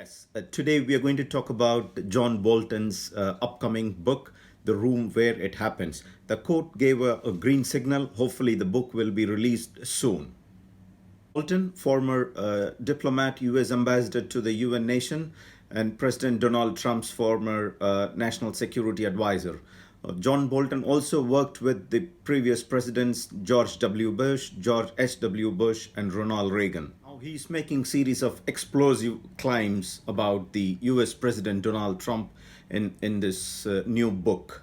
Yes, today we are going to talk about John Bolton's upcoming book, The Room Where It Happens. The court gave a green signal. Hopefully, the book will be released soon. Bolton, former diplomat, U.S. ambassador to the UN nation, and President Donald Trump's former national security advisor. John Bolton also worked with the previous presidents George W. Bush, George H.W. Bush, and Ronald Reagan. Now he's making series of explosive claims about the U.S. President Donald Trump in this new book.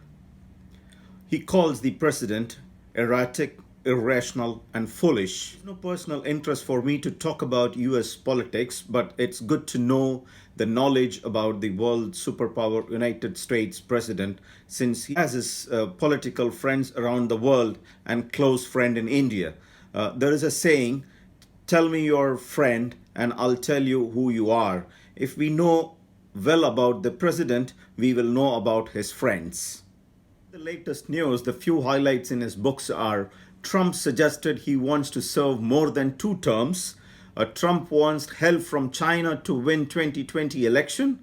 He calls the president erratic, irrational, and foolish. There's no personal interest for me to talk about US politics, but it's good to know the knowledge about the world superpower United States president, since he has his political friends around the world and close friend in India. There is a saying, tell me your friend and I'll tell you who you are. If we know well about the president, we will know about his friends. The latest news, the few highlights in his books are: Trump suggested he wants to serve more than 2 terms. Trump wants help from China to win 2020 election.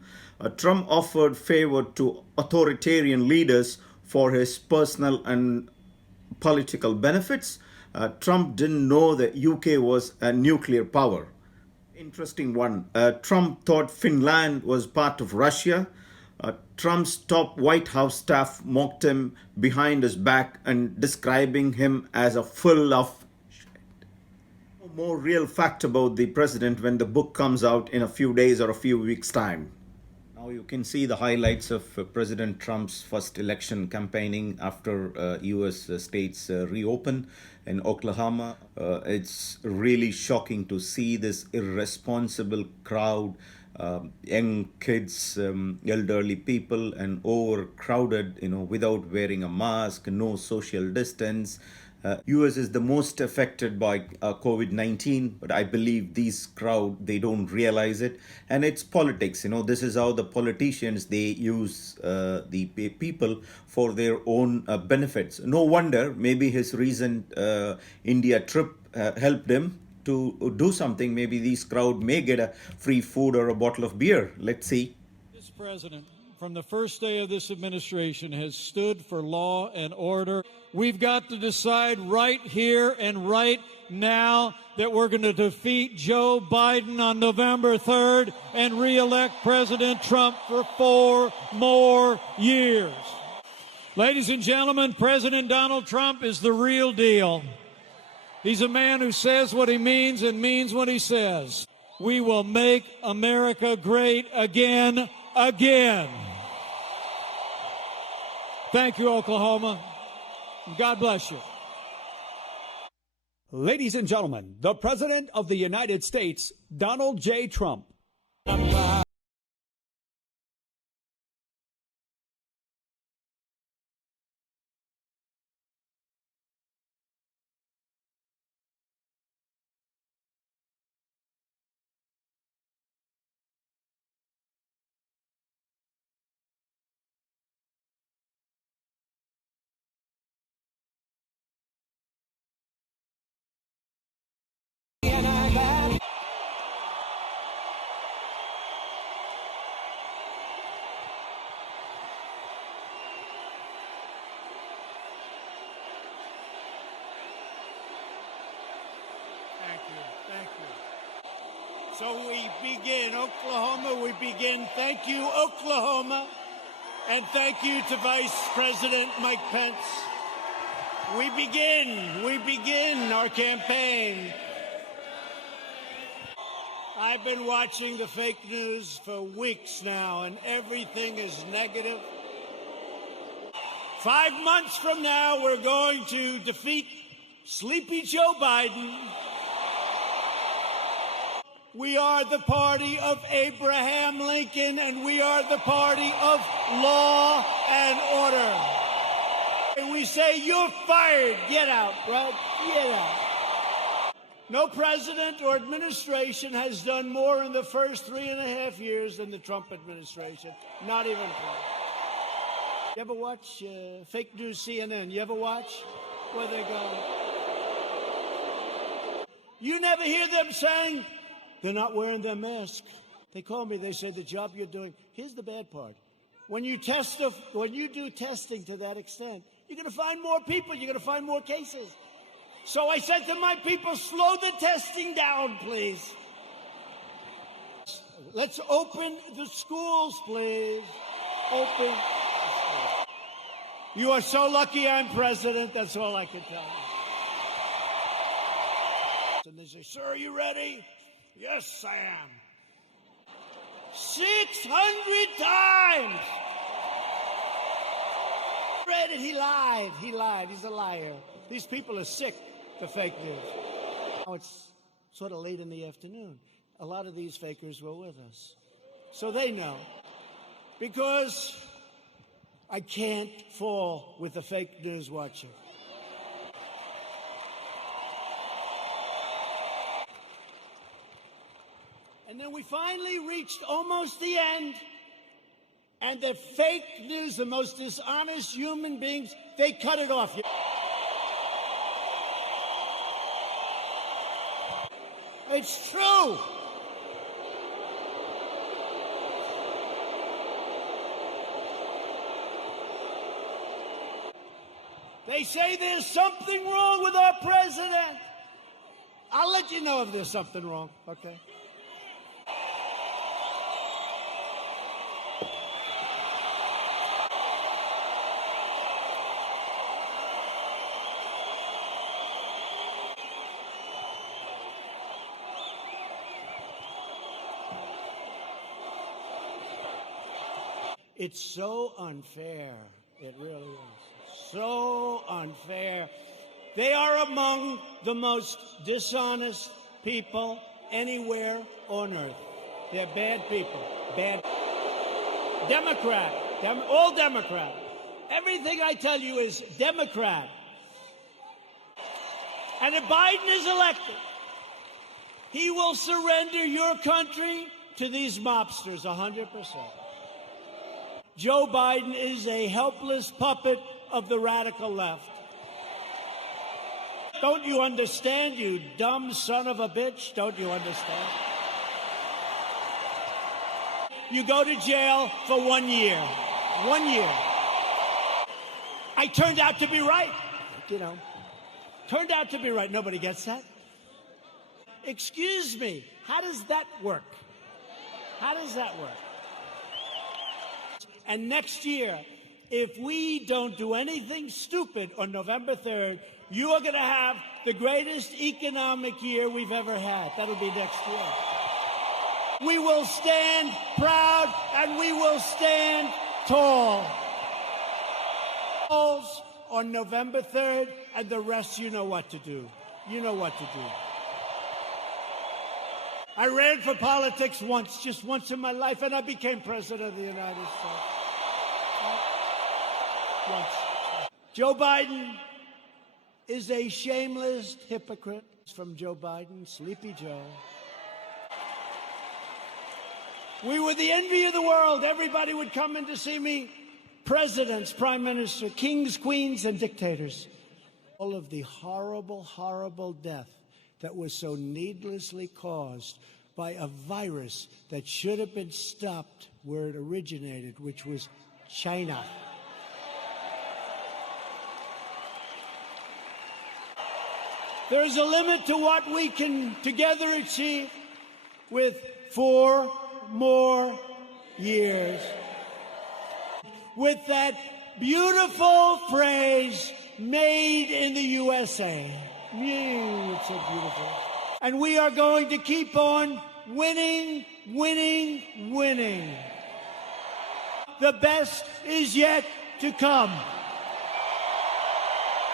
Trump offered favor to authoritarian leaders for his personal and political benefits. Trump didn't know the UK was a nuclear power. Interesting one. Trump thought Finland was part of Russia. Trump's top White House staff mocked him behind his back and describing him as a full of shit. No more real fact about the president when the book comes out in a few days or a few weeks' time. Now you can see the highlights of President Trump's first election campaigning after US states reopen in Oklahoma. It's really shocking to see this irresponsible crowd, young kids, elderly people, and overcrowded, without wearing a mask, no social distance. US is the most affected by COVID-19, but I believe these crowd, they don't realize it. And it's politics, this is how the politicians, they use the people for their own benefits. No wonder, maybe his recent India trip helped him to do something. Maybe these crowd may get a free food or a bottle of beer. Let's see. This president, from the first day of this administration, has stood for law and order. We've got to decide right here and right now that we're going to defeat Joe Biden on November 3rd and re-elect President Trump for 4 more years. Ladies and gentlemen, President Donald Trump is the real deal. He's a man who says what he means and means what he says. We will make America great again, again. Thank you, Oklahoma. God bless you. Ladies and gentlemen, the President of the United States, Donald J. Trump. Thank you. So we begin, Oklahoma, we begin. Thank you, Oklahoma. And thank you to Vice President Mike Pence. We begin our campaign. I've been watching the fake news for weeks now, and everything is negative. 5 months from now, we're going to defeat Sleepy Joe Biden. We are the party of Abraham Lincoln, and we are the party of law and order. And we say, you're fired. Get out, bro. Get out. No president or administration has done more in the first 3.5 years than the Trump administration. Not even close. You ever watch fake news CNN? You ever watch where they go? You never hear them saying, they're not wearing their mask. They called me. They said, the job you're doing, here's the bad part. When you do testing to that extent, you're going to find more people. You're going to find more cases. So I said to my people, slow the testing down, please. Let's open the schools, please. Open the schools. You are so lucky I'm president. That's all I can tell you. And they say, sir, are you ready? Yes, I am. 600 times. Read it. He lied. He lied. He's a liar. These people are sick to fake news. Now it's sort of late in the afternoon. A lot of these fakers were with us. So they know. Because I can't fall with the fake news watcher. And then we finally reached almost the end. And the fake news, the most dishonest human beings, they cut it off. It's true. They say there's something wrong with our president. I'll let you know if there's something wrong, okay? It's so unfair. It really is. So unfair. They are among the most dishonest people anywhere on earth. They're bad people. Bad. Democrat. All Democrat. Everything I tell you is Democrat. And if Biden is elected, he will surrender your country to these mobsters 100%. Joe Biden is a helpless puppet of the radical left. Don't you understand, you dumb son of a bitch? Don't you understand? You go to jail for 1 year. 1 year. I turned out to be right. You know, turned out to be right. Nobody gets that. Excuse me, how does that work? How does that work? And next year, if we don't do anything stupid on November 3rd, you are going to have the greatest economic year we've ever had. That'll be next year. We will stand proud and we will stand tall. On November 3rd, and the rest, you know what to do. You know what to do. I ran for politics once, just once in my life, and I became president of the United States. Once. Joe Biden is a shameless hypocrite. It's from Joe Biden, Sleepy Joe. We were the envy of the world. Everybody would come in to see me. Presidents, prime minister, kings, queens, and dictators. All of the horrible, horrible death that was so needlessly caused by a virus that should have been stopped where it originated, which was China. There's a limit to what we can together achieve with 4 more years. With that beautiful phrase, made in the USA. It's so beautiful. And we are going to keep on winning, winning, winning. The best is yet to come.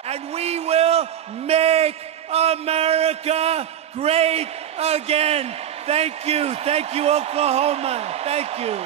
And we will make America great again. Thank you. Thank you, Oklahoma. Thank you.